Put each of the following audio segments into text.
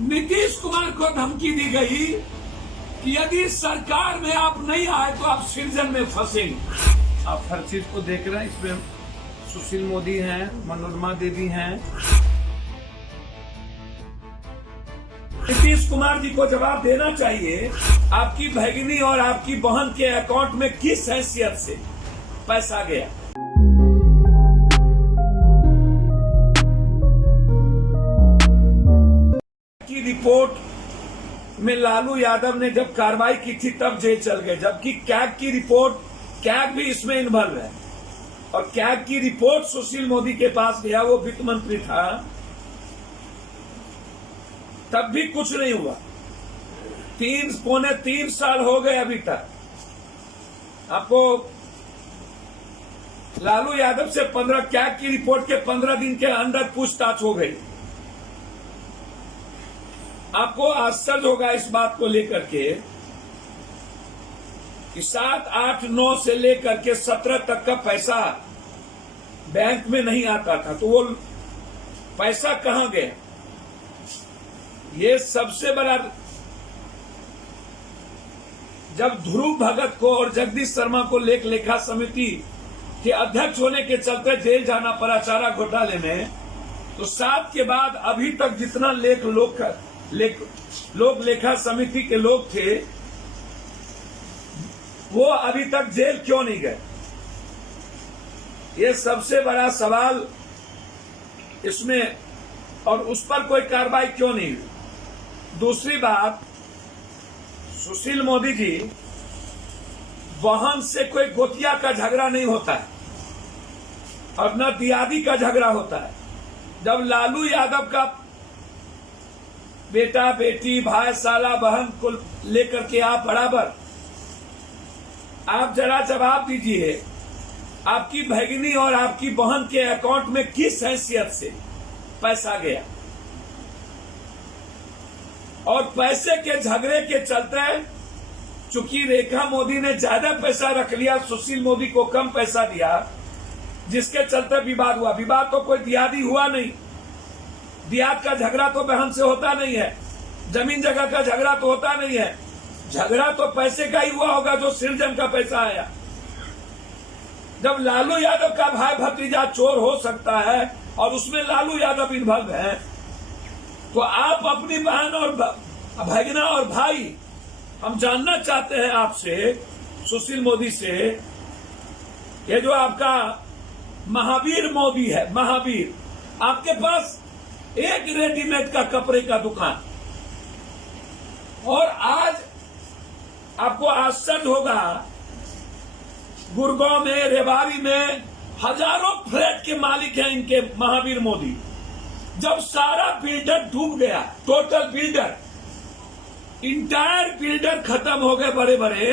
नीतीश कुमार को धमकी दी गई कि यदि सरकार में आप नहीं आए तो आप सृजन में फंसेंगे। आप हर चीज को देख रहे हैं, इसमें सुशील मोदी हैं, मनोरमा देवी हैं। नीतीश कुमार जी को जवाब देना चाहिए, आपकी भगिनी और आपकी बहन के अकाउंट में किस हैसियत से पैसा गया। की रिपोर्ट में लालू यादव ने जब कार्रवाई की थी तब जेल चल गए, जबकि कैग की रिपोर्ट, कैग भी इसमें इन्वॉल्व है और कैग की रिपोर्ट सुशील मोदी के पास गया, वो वित्त मंत्री था, तब भी कुछ नहीं हुआ। 3 साल हो गए अभी तक। आपको लालू यादव से 15 कैग की रिपोर्ट के 15 दिन के अंदर पूछताछ हो गई। आपको आश्चर्य होगा इस बात को लेकर के कि 7, 8, 9 से लेकर के 17 तक का पैसा बैंक में नहीं आता था, तो वो पैसा कहां गया। ये सबसे बड़ा, जब ध्रुव भगत को और जगदीश शर्मा को लेखा समिति के अध्यक्ष होने के चलते जेल जाना पड़ा चारा घोटाले में, तो 7 के बाद अभी तक जितना लोक लेखा समिति के लोग थे वो अभी तक जेल क्यों नहीं गए। ये सबसे बड़ा सवाल इसमें, और उस पर कोई कार्रवाई क्यों नहीं हुई। दूसरी बात, सुशील मोदी जी, वाहन से कोई गोतिया का झगड़ा नहीं होता है और न दियादी का झगड़ा होता है। जब लालू यादव का बेटा बेटी भाई साला बहन को लेकर के आप बराबर, आप जरा जवाब दीजिए, आपकी भगिनी और आपकी बहन के अकाउंट में किस हैसियत से पैसा गया। और पैसे के झगड़े के चलते चूंकि रेखा मोदी ने ज्यादा पैसा रख लिया, सुशील मोदी को कम पैसा दिया, जिसके चलते विवाद हुआ। विवाद तो कोई दियादी हुआ नहीं, दियाद का झगड़ा तो बहन से होता नहीं है, जमीन जगह का झगड़ा तो होता नहीं है, झगड़ा तो पैसे का ही हुआ होगा जो सृजन का पैसा आया। जब लालू यादव का भाई भतीजा चोर हो सकता है और उसमें लालू यादव इन्वॉल्व है, तो आप अपनी बहन और भगना और भाई, हम जानना चाहते हैं आपसे, सुशील मोदी से, ये जो आपका महावीर मोदी है, महावीर, आपके पास एक रेडीमेड का कपड़े का दुकान, और आज आपको आश्चर्य होगा गुड़गांव में, रेवाड़ी में हजारों फ्लैट के मालिक हैं इनके महावीर मोदी। जब सारा बिल्डर डूब गया, टोटल बिल्डर, इंटायर बिल्डर खत्म हो गए बड़े बड़े,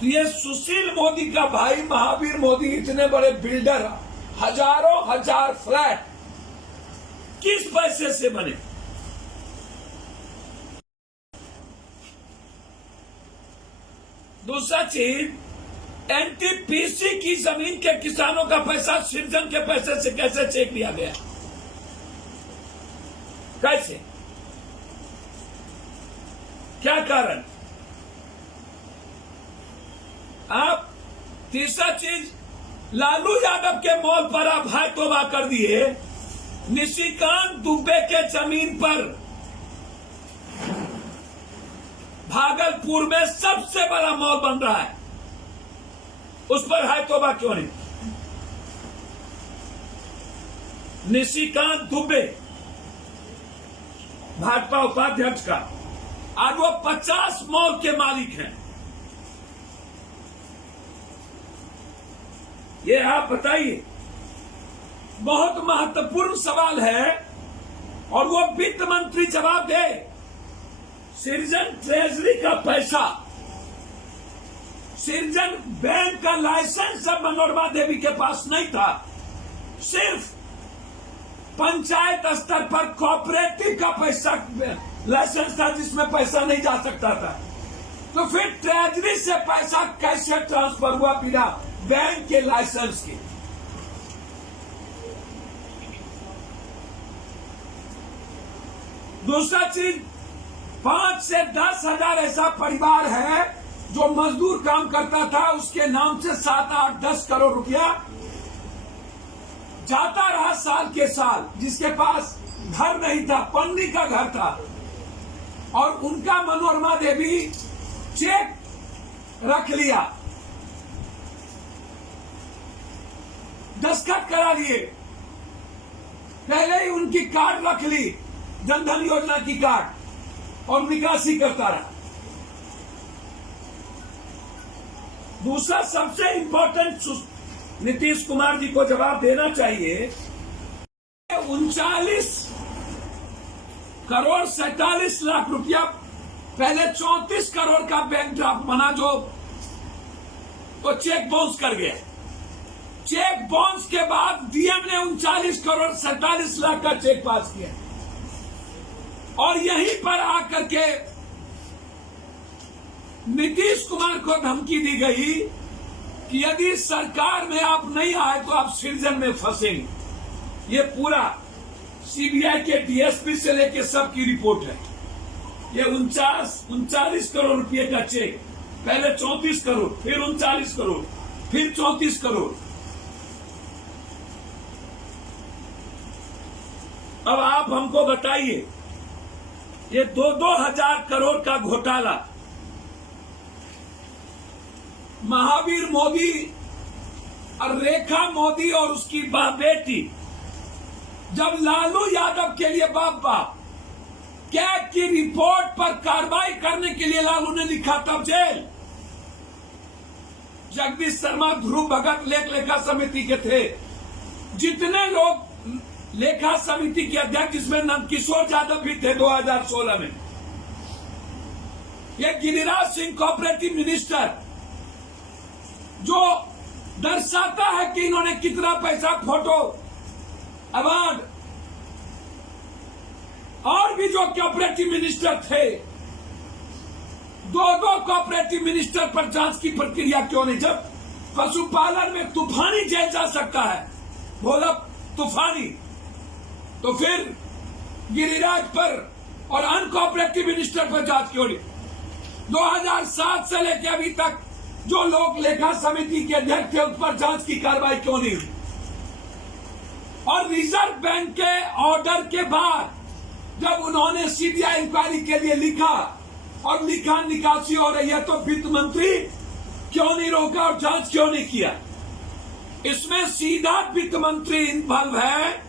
तो ये सुशील मोदी का भाई महावीर मोदी इतने बड़े बिल्डर, हजारों हजार फ्लैट किस पैसे से बने। दूसरा चीज, एनटीपीसी की जमीन के किसानों का पैसा सृजन के पैसे से कैसे चेक लिया गया, कैसे, क्या कारण। आप तीसरा चीज, लालू यादव के मॉल पर आप हाथ तोबा कर दिए। निशिकांत दुबे के जमीन पर भागलपुर में सबसे बड़ा मॉल बन रहा है, उस पर हाय तोबा क्यों नहीं। निशिकांत दुबे भाजपा उपाध्यक्ष का, आज वो 50 मॉल के मालिक हैं। ये आप बताइए, बहुत महत्वपूर्ण सवाल है और वो वित्त मंत्री जवाब दे। सृजन ट्रेजरी का पैसा, सृजन बैंक का लाइसेंस सब मनोरमा देवी के पास नहीं था, सिर्फ पंचायत स्तर पर कोऑपरेटिव का पैसा लाइसेंस था जिसमें पैसा नहीं जा सकता था। तो फिर ट्रेजरी से पैसा कैसे ट्रांसफर हुआ बिना बैंक के लाइसेंस के। दूसरा चीज, 5 से 10 हजार ऐसा परिवार है जो मजदूर काम करता था, उसके नाम से 7, 8, 10 करोड़ रुपया जाता रहा साल के साल, जिसके पास घर नहीं था, पन्नी का घर था, और उनका मनोरमा देवी चेक रख लिया, दस्तखत करा लिए, पहले ही उनकी कार्ड रख ली, जनधन योजना की कार्ड, और निकासी करता रहा। दूसरा सबसे इंपॉर्टेंट, नीतीश कुमार जी को जवाब देना चाहिए, 39 करोड़ 47 लाख रुपया, पहले 34 करोड़ का बैंक ड्राफ्ट बना, जो तो चेक बाउंस कर गया। चेक बाउंस के बाद डीएम ने 39 करोड़ 47 लाख का चेक पास किया, और यहीं पर आकर के नीतीश कुमार को धमकी दी गई कि यदि सरकार में आप नहीं आए तो आप सृजन में फंसेंगे। ये पूरा सीबीआई के डीएसपी से लेके सबकी रिपोर्ट है। ये 39 करोड़ रुपए का चेक, पहले 34 करोड़, फिर 39 करोड़, फिर 34 करोड़। अब आप हमको बताइए, ये 2-2 हजार करोड़ का घोटाला महावीर मोदी और रेखा मोदी और उसकी बेटी, जब लालू यादव के लिए बाप कैग की रिपोर्ट पर कार्रवाई करने के लिए लालू ने लिखा, तब जेल। जगदीश शर्मा, ध्रुव भगत लेखा समिति के थे, जितने लोग लेखा समिति के अध्यक्ष, जिसमें नंदकिशोर यादव भी थे 2016 में, ये गिरिराज सिंह कोऑपरेटिव मिनिस्टर, जो दर्शाता है कि इन्होंने कितना पैसा, फोटो, अवार्ड, और भी जो कोऑपरेटिव मिनिस्टर थे, 2 कोऑपरेटिव मिनिस्टर पर जांच की प्रक्रिया क्यों नहीं? जब पशुपालन में तूफानी जेल जा सकता है, बोला तूफानी, तो फिर गिरिराज पर और अनकोऑपरेटिव मिनिस्टर पर जांच क्यों नहीं? 2007 से लेकर अभी तक जो लोग लेखा समिति के अध्यक्ष थे, उस पर जांच की कार्रवाई क्यों नहीं हुई? और रिजर्व बैंक के ऑर्डर के बाद जब उन्होंने सीबीआई इंक्वायरी के लिए लिखा, और लिखा निकासी हो रही है, तो वित्त मंत्री क्यों नहीं रोका और जांच क्यों नहीं किया? इसमें सीधा वित्त मंत्री इन्वॉल्व है,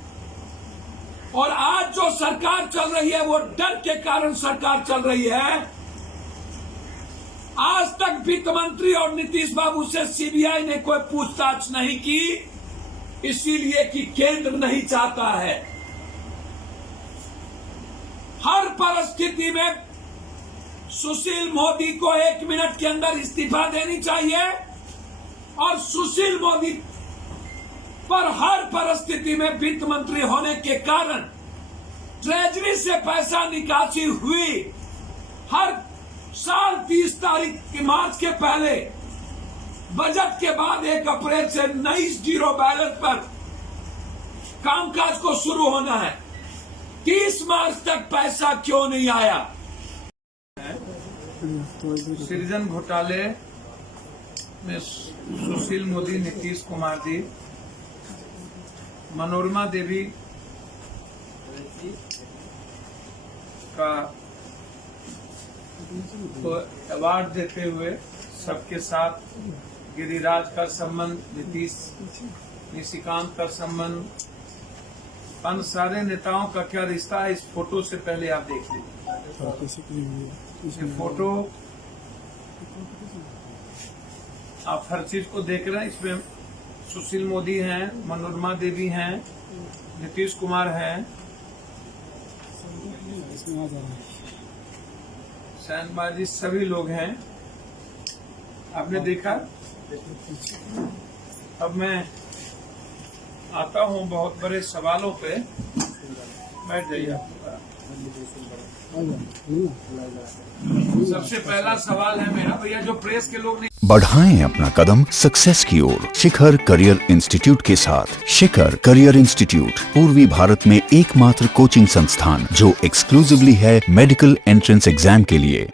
और आज जो सरकार चल रही है वो डर के कारण सरकार चल रही है। आज तक वित्त मंत्री और नीतीश बाबू से सीबीआई ने कोई पूछताछ नहीं की, इसीलिए कि केंद्र नहीं चाहता है। हर परिस्थिति में सुशील मोदी को 1 मिनट के अंदर इस्तीफा देनी चाहिए, और सुशील मोदी पर हर परिस्थिति में वित्त मंत्री होने के कारण ट्रेजरी से पैसा निकासी हुई। हर साल 30 तारीख की मार्च के पहले, बजट के बाद 1 अप्रैल से नई जीरो बैलेंस पर कामकाज को शुरू होना है। 30 मार्च तक पैसा क्यों नहीं आया? सृजन घोटाले में सुशील मोदी, नीतीश कुमार जी, मनोरमा देवी का अवार्ड देते हुए सबके साथ गिरिराज का संबंध, नीतीश निशिकांत का संबंध, अन्य सारे नेताओं का क्या रिश्ता है, इस फोटो से पहले आप देख लीजिए। ये फोटो आप हर चीज को देख रहे हैं। इसमें सुशील मोदी हैं, मनोरमा देवी हैं, नीतीश कुमार हैं, शहनबाजी, सभी लोग हैं। आपने देखा। अब मैं आता हूं बहुत बड़े सवालों पे। बैठ जाइए आप। सबसे पहला सवाल है मेरा, भैया जो प्रेस के लोग नहीं बढ़ाएं अपना कदम सक्सेस की ओर शिखर करियर इंस्टीट्यूट के साथ। शिखर करियर इंस्टीट्यूट पूर्वी भारत में एकमात्र कोचिंग संस्थान जो एक्सक्लूसिवली है मेडिकल एंट्रेंस एग्जाम के लिए।